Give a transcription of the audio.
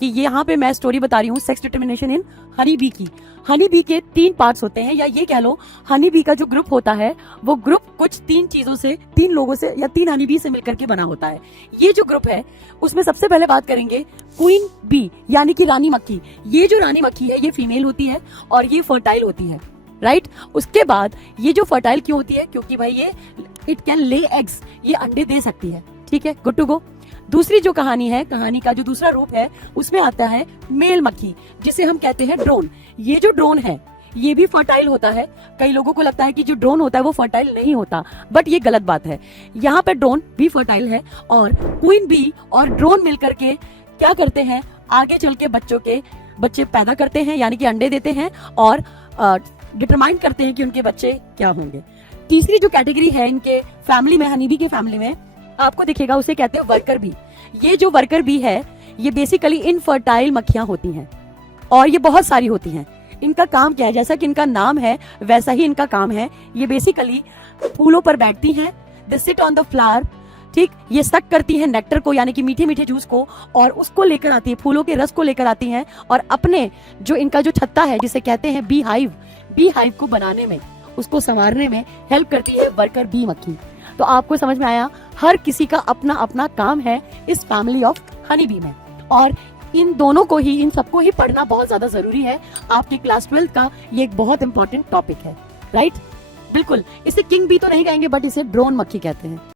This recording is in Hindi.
कि ये यहाँ पे मैं स्टोरी बता रही हूँ sex determination in honey bee की। हनी बी के 3 पार्ट्स होते हैं, या ये कह लो हनी बी का जो ग्रुप होता है वो ग्रुप कुछ 3 चीजों से, 3 लोगों से या 3 हनी बी से मिलकर के बना होता है। ये जो ग्रुप है उसमें सबसे पहले बात करेंगे क्वीन बी यानी कि रानी मक्खी। ये जो रानी मक्खी है ये फीमेल होती है और ये फर्टाइल होती है, राइट। उसके बाद ये जो फर्टाइल क्यों होती है, क्योंकि भाई ये इट कैन ले एग्स, ये अंडे दे सकती है, ठीक है, गुड टू गो। दूसरी जो कहानी है, कहानी का जो दूसरा रूप है उसमें आता है मेल मक्खी जिसे हम कहते हैं ड्रोन। ये जो ड्रोन है ये भी फर्टाइल होता है। कई लोगों को लगता है कि जो ड्रोन होता है वो फर्टाइल नहीं होता, बट ये गलत बात है। यहाँ पे ड्रोन भी फर्टाइल है और क्वीन बी और ड्रोन मिलकर के क्या करते हैं, आगे चल के बच्चे पैदा करते हैं, यानी कि अंडे देते हैं और डिटरमाइन करते हैं कि उनके बच्चे क्या होंगे। तीसरी जो कैटेगरी है इनके फैमिली में, हनीबी के फैमिली में आपको दिखेगा, उसे कहते हैं वर्कर बी। ये जो वर्कर बी है ये बेसिकली इनफर्टाइल मक्खियां होती हैं और ये बहुत सारी होती हैं। इनका काम क्या है, जैसा कि इनका नाम है वैसा ही इनका काम है। ये बेसिकली फूलों पर बैठती हैं, they sit on the flower, ठीक। ये सक करती हैं नेक्टर को, यानी कि मीठे मीठे जूस को, और उसको लेकर आती है, फूलों के रस को लेकर आती हैं और अपने जो इनका जो छत्ता है जिसे कहते हैं बी हाइव को बनाने में, उसको संवारने में हेल्प करती है वर्कर बी मक्खी। तो आपको समझ में आया, हर किसी का अपना अपना काम है इस फैमिली ऑफ हनी बी में, और इन दोनों को ही, इन सबको ही पढ़ना बहुत ज्यादा जरूरी है। आपके क्लास 12 का ये एक बहुत इंपॉर्टेंट टॉपिक है, राइट। बिल्कुल, इसे किंग बी तो नहीं कहेंगे बट इसे ड्रोन मक्खी कहते हैं।